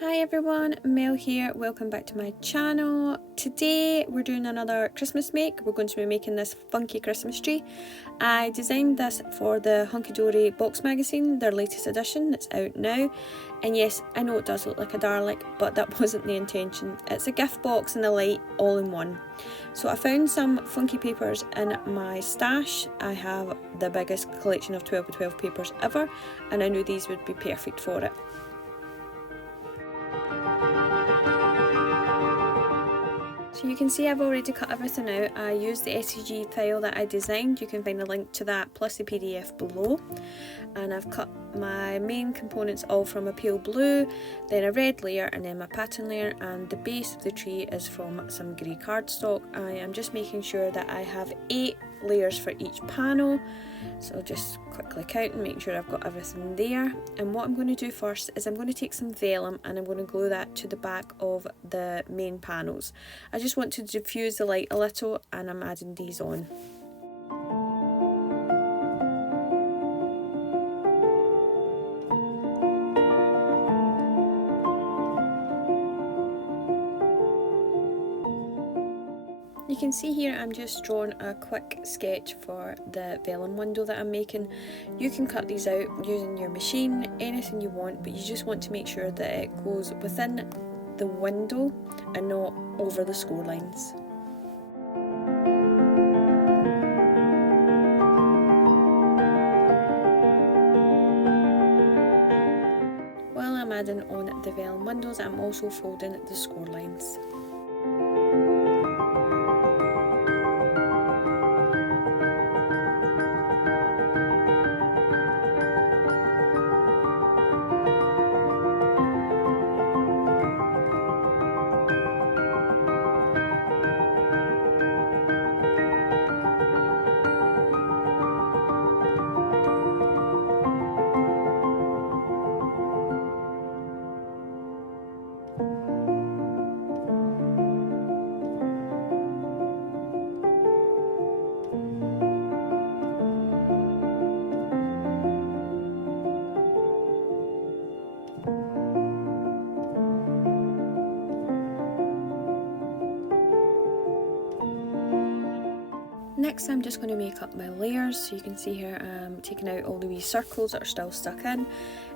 Hi everyone, Mel here, welcome back to my channel. Today we're doing another Christmas make. We're going to be making this funky Christmas tree. I designed this for the Hunky Dory box magazine, their latest edition that's out now. And yes, I know it does look like a Dalek, but that wasn't the intention. It's a gift box and a light all in one. So I found some funky papers in my stash. I have the biggest collection of 12 by 12 papers ever, and I knew these would be perfect for it. So you can see I've already cut everything out. I used the SVG file that I designed. You can find a link to that plus the PDF below. And I've cut my main components all from a pale blue, then a red layer and then my pattern layer, and the base of the tree is from some grey cardstock. I am just making sure that I have 8 layers for each panel. So just quickly count and make sure I've got everything there. And what I'm going to do first is I'm going to take some vellum and I'm going to glue that to the back of the main panels. I just want to diffuse the light a little and I'm adding these on. You can see here I'm just drawing a quick sketch for the vellum window that I'm making. You can cut these out using your machine, anything you want, but you just want to make sure that it goes within the window and not over the score lines. While I'm adding on the vellum windows, I'm also folding the score lines. Next I'm just going to make up my layers, so you can see here I'm taking out all the wee circles that are still stuck in,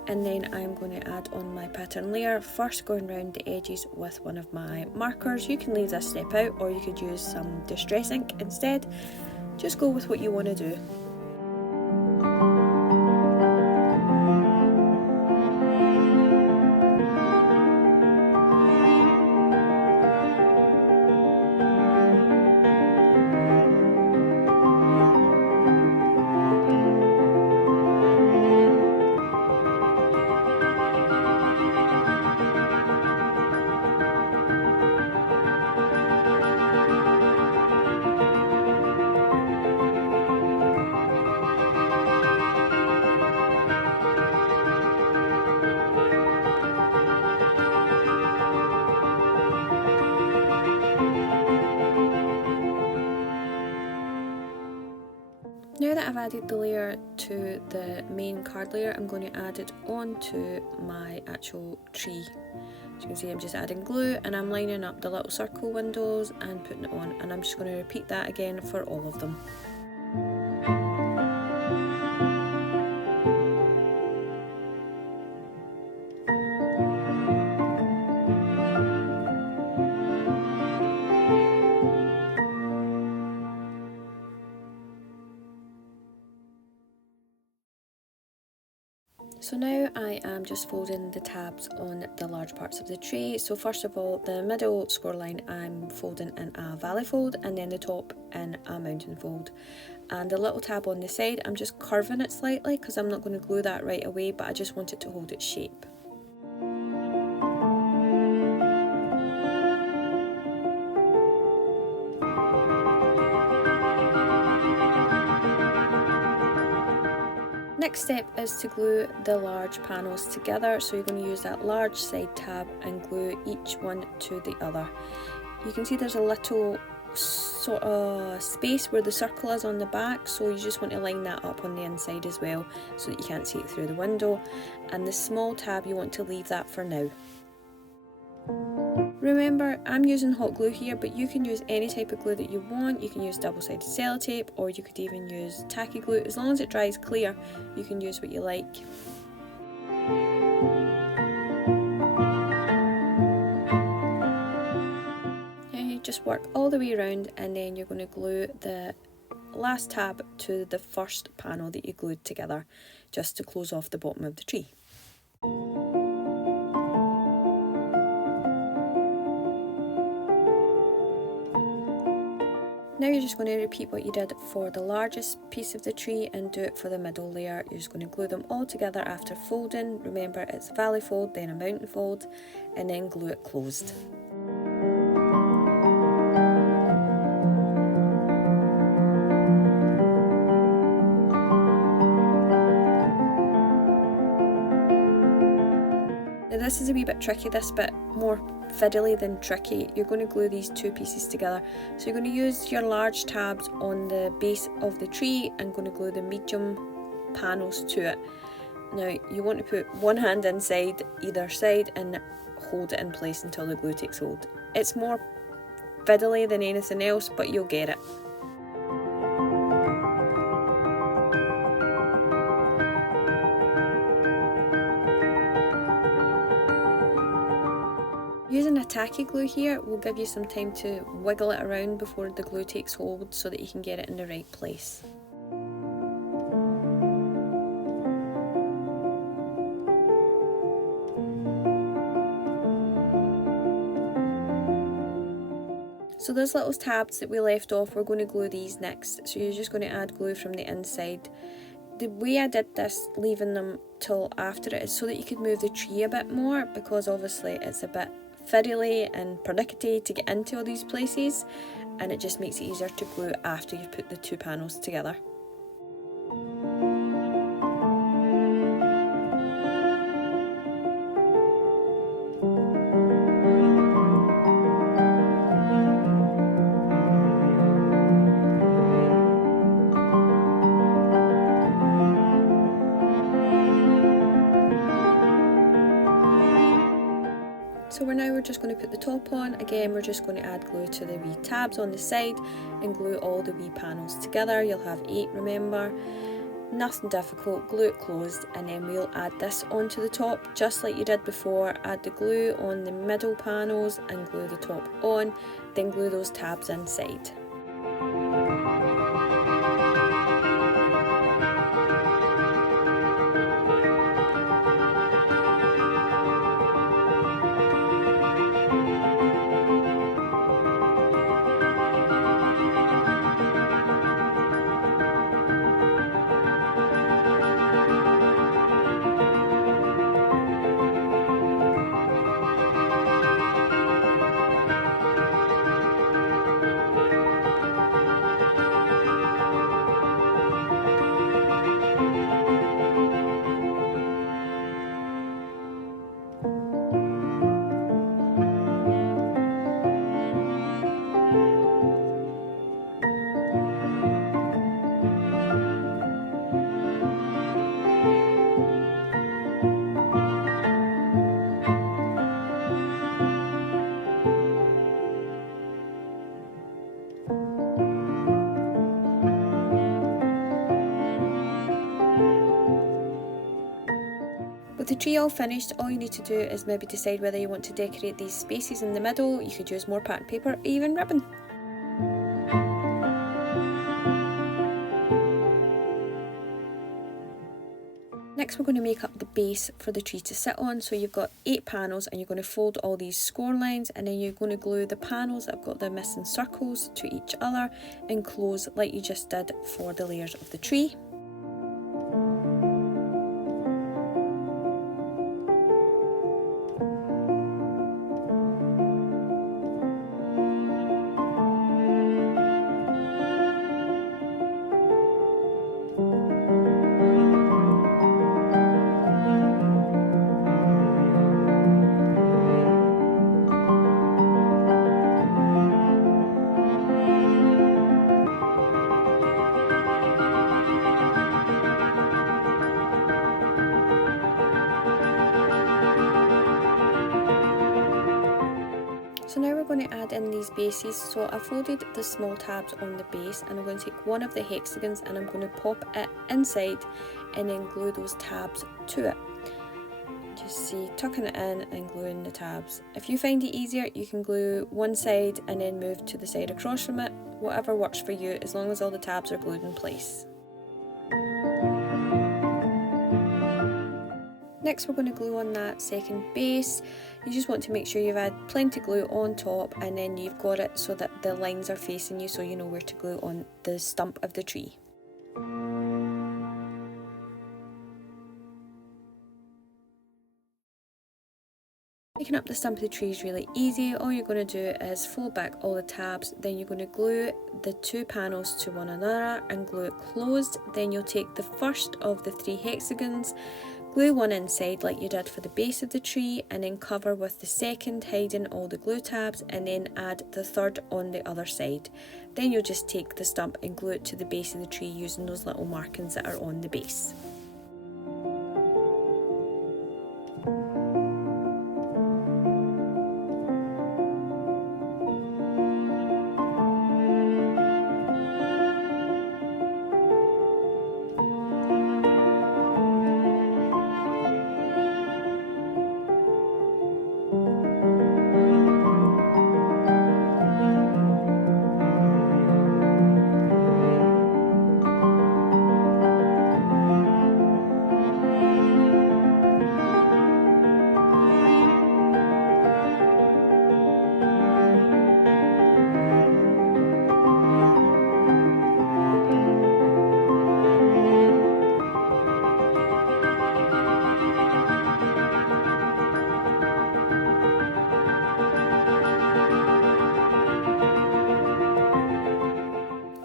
and then I'm going to add on my pattern layer, first going around the edges with one of my markers. You can leave this step out or you could use some distress ink instead. Just go with what you want to do. Now that I've added the layer to the main card layer, I'm going to add it onto my actual tree. As you can see, I'm just adding glue and I'm lining up the little circle windows and putting it on, and I'm just going to repeat that again for all of them. So now I am just folding the tabs on the large parts of the tree. So first of all, the middle score line I'm folding in a valley fold, and then the top in a mountain fold. And the little tab on the side, I'm just curving it slightly because I'm not going to glue that right away, but I just want it to hold its shape. Next step is to glue the large panels together, so you're going to use that large side tab and glue each one to the other. You can see there's a little sort of space where the circle is on the back, so you just want to line that up on the inside as well so that you can't see it through the window, and the small tab you want to leave that for now. Remember, I'm using hot glue here, but you can use any type of glue that you want. You can use double-sided sellotape, or you could even use tacky glue. As long as it dries clear, you can use what you like. Now you just work all the way around, and then you're going to glue the last tab to the first panel that you glued together, just to close off the bottom of the tree. Now you're just going to repeat what you did for the largest piece of the tree and do it for the middle layer. You're just going to glue them all together after folding. Remember, it's a valley fold, then a mountain fold, and then glue it closed. Now this is a wee bit tricky, this bit more fiddly than tricky. You're going to glue these two pieces together. So you're going to use your large tabs on the base of the tree and going to glue the medium panels to it. Now you want to put one hand inside either side and hold it in place until the glue takes hold. It's more fiddly than anything else, but you'll get it. Using a tacky glue here will give you some time to wiggle it around before the glue takes hold so that you can get it in the right place. So those little tabs that we left off, we're going to glue these next. So you're just going to add glue from the inside. The way I did this, leaving them till after it, is so that you could move the tree a bit more, because obviously it's a bit fiddly and pernickety to get into all these places, and it just makes it easier to glue after you've put the two panels together. So we're just going to put the top on. Again, we're just going to add glue to the wee tabs on the side and glue all the wee panels together. You'll have 8, remember. Nothing difficult, glue it closed, and then we'll add this onto the top just like you did before. Add the glue on the middle panels and glue the top on, then glue those tabs inside. With the tree all finished, all you need to do is maybe decide whether you want to decorate these spaces in the middle. You could use more pattern paper or even ribbon. Next we're going to make up the base for the tree to sit on. So you've got 8 panels and you're going to fold all these score lines, and then you're going to glue the panels that have got the missing circles to each other and close like you just did for the layers of the tree. going to add in these bases. So I folded the small tabs on the base, and I'm going to take one of the hexagons and I'm going to pop it inside and then glue those tabs to it. Just see, tucking it in and gluing the tabs. If you find it easier, you can glue one side and then move to the side across from it. Whatever works for you, as long as all the tabs are glued in place. Next, we're going to glue on that second base. You just want to make sure you've had plenty of glue on top, and then you've got it so that the lines are facing you, so you know where to glue on the stump of the tree. Making up the stump of the tree is really easy. All you're going to do is fold back all the tabs, then you're going to glue the two panels to one another and glue it closed. Then you'll take the first of the three hexagons, glue one inside like you did for the base of the tree, and then cover with the second, hiding all the glue tabs, and then add the third on the other side. Then you'll just take the stump and glue it to the base of the tree using those little markings that are on the base.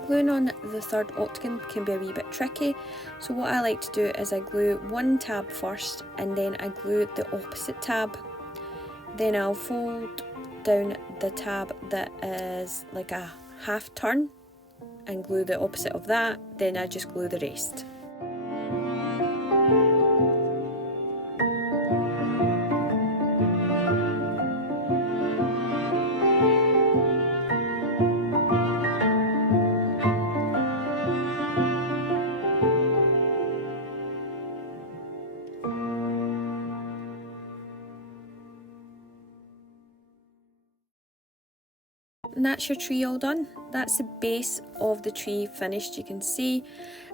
Gluing on the third octagon can be a wee bit tricky, so what I like to do is I glue one tab first and then I glue the opposite tab. Then I'll fold down the tab that is like a half turn and glue the opposite of that, then I just glue the rest. And that's your tree all done. That's the base of the tree finished. You can see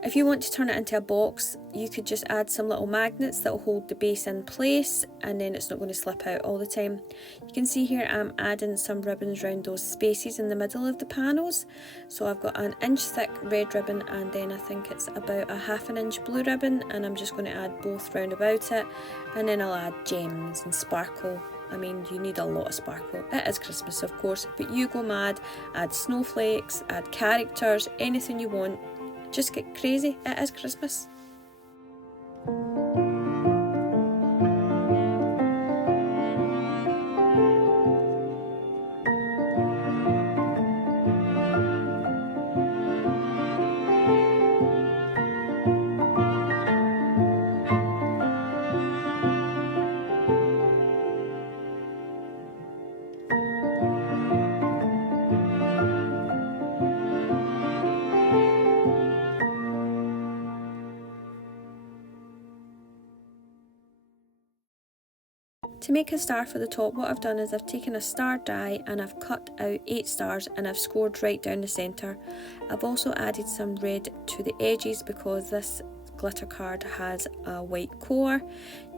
if you want to turn it into a box, you could just add some little magnets that will hold the base in place, and then it's not going to slip out all the time. You can see here I'm adding some ribbons around those spaces in the middle of the panels. So I've got an inch thick red ribbon, and then I think it's about a half an inch blue ribbon, and I'm just going to add both round about it, and then I'll add gems and sparkle. I mean, you need a lot of sparkle. It is Christmas, of course, but you go mad, add snowflakes, add characters, anything you want. Just get crazy, it is Christmas. To make a star for the top, what I've done is I've taken a star die and I've cut out 8 stars and I've scored right down the centre. I've also added some red to the edges because this glitter card has a white core.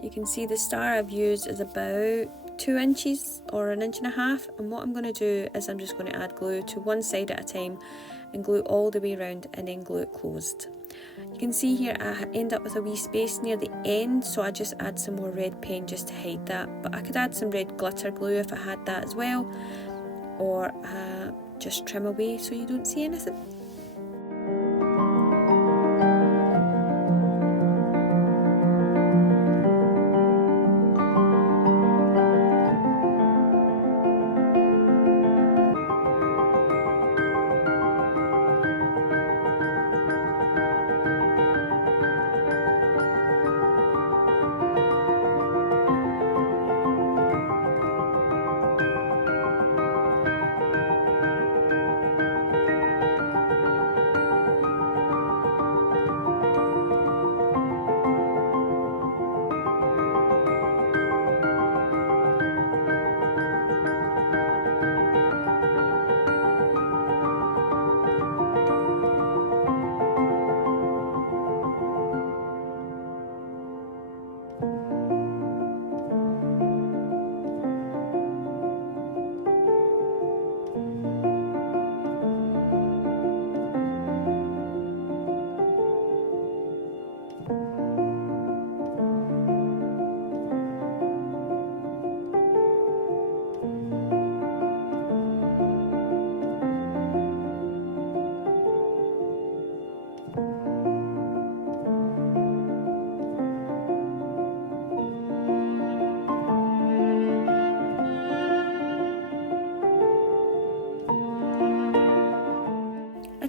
You can see the star I've used is about 2 inches or 1.5 inches, and what I'm going to do is I'm just going to add glue to one side at a time and glue all the way around and then glue it closed. You can see here I end up with a wee space near the end, so I just add some more red paint just to hide that, but I could add some red glitter glue if I had that as well, or just trim away so you don't see anything.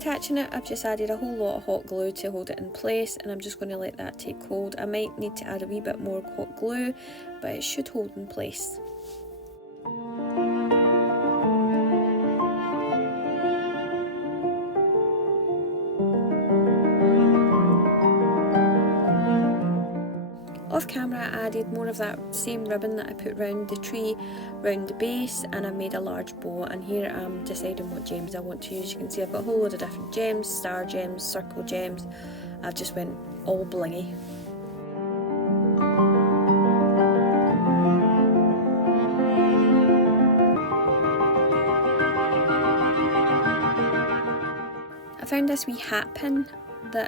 attaching it, I've just added a whole lot of hot glue to hold it in place, and I'm just going to let that take hold. I might need to add a wee bit more hot glue, but it should hold in place. Off camera, I added more of that same ribbon that I put round the tree, round the base, and I made a large bow, and here I'm deciding what gems I want to use. You can see I've got a whole load of different gems, star gems, circle gems. I've just went all blingy. I found this wee hat pin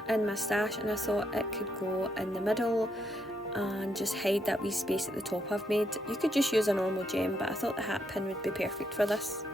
in my stash, and I thought it could go in the middle and just hide that wee space at the top I've made. You could just use a normal gem, but I thought the hat pin would be perfect for this.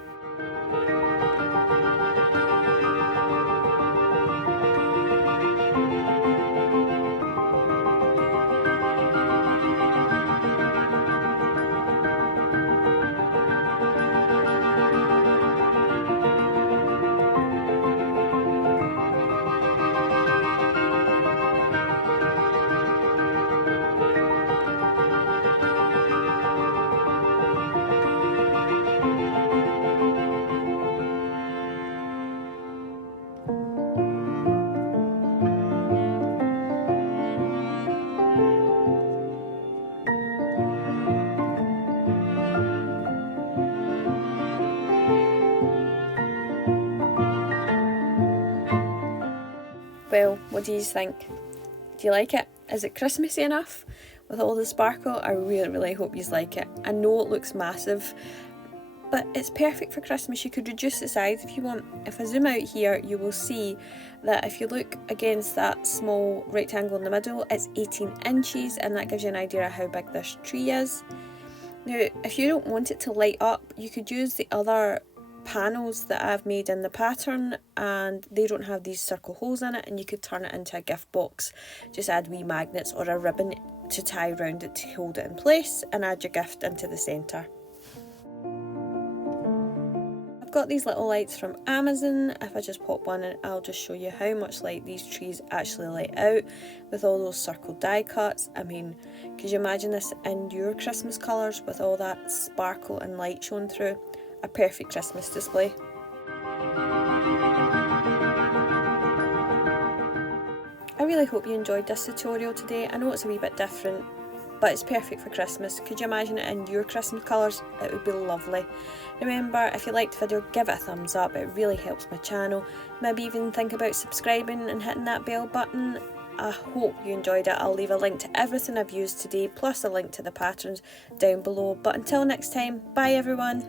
Well, what do you think? Do you like it? Is it Christmassy enough? With all the sparkle, I really hope you like it. I know it looks massive, but it's perfect for Christmas. You could reduce the size if you want. If I zoom out here, you will see that if you look against that small rectangle in the middle, it's 18 inches, and that gives you an idea of how big this tree is. Now, if you don't want it to light up, you could use the other panels that I've made in the pattern, and they don't have these circle holes in it, and you could turn it into a gift box. Just add wee magnets or a ribbon to tie around it to hold it in place, and add your gift into the centre. I've got these little lights from Amazon. If I just pop one in, I'll just show you how much light these trees actually light out with all those circle die cuts. I mean, could you imagine this in your Christmas colours with all that sparkle and light showing through? A perfect Christmas display. I really hope you enjoyed this tutorial today. I know it's a wee bit different, but it's perfect for Christmas. Could you imagine it in your Christmas colours? It would be lovely. Remember, if you liked the video, give it a thumbs up. It really helps my channel. Maybe even think about subscribing and hitting that bell button. I hope you enjoyed it. I'll leave a link to everything I've used today, plus a link to the patterns down below. But until next time, bye everyone.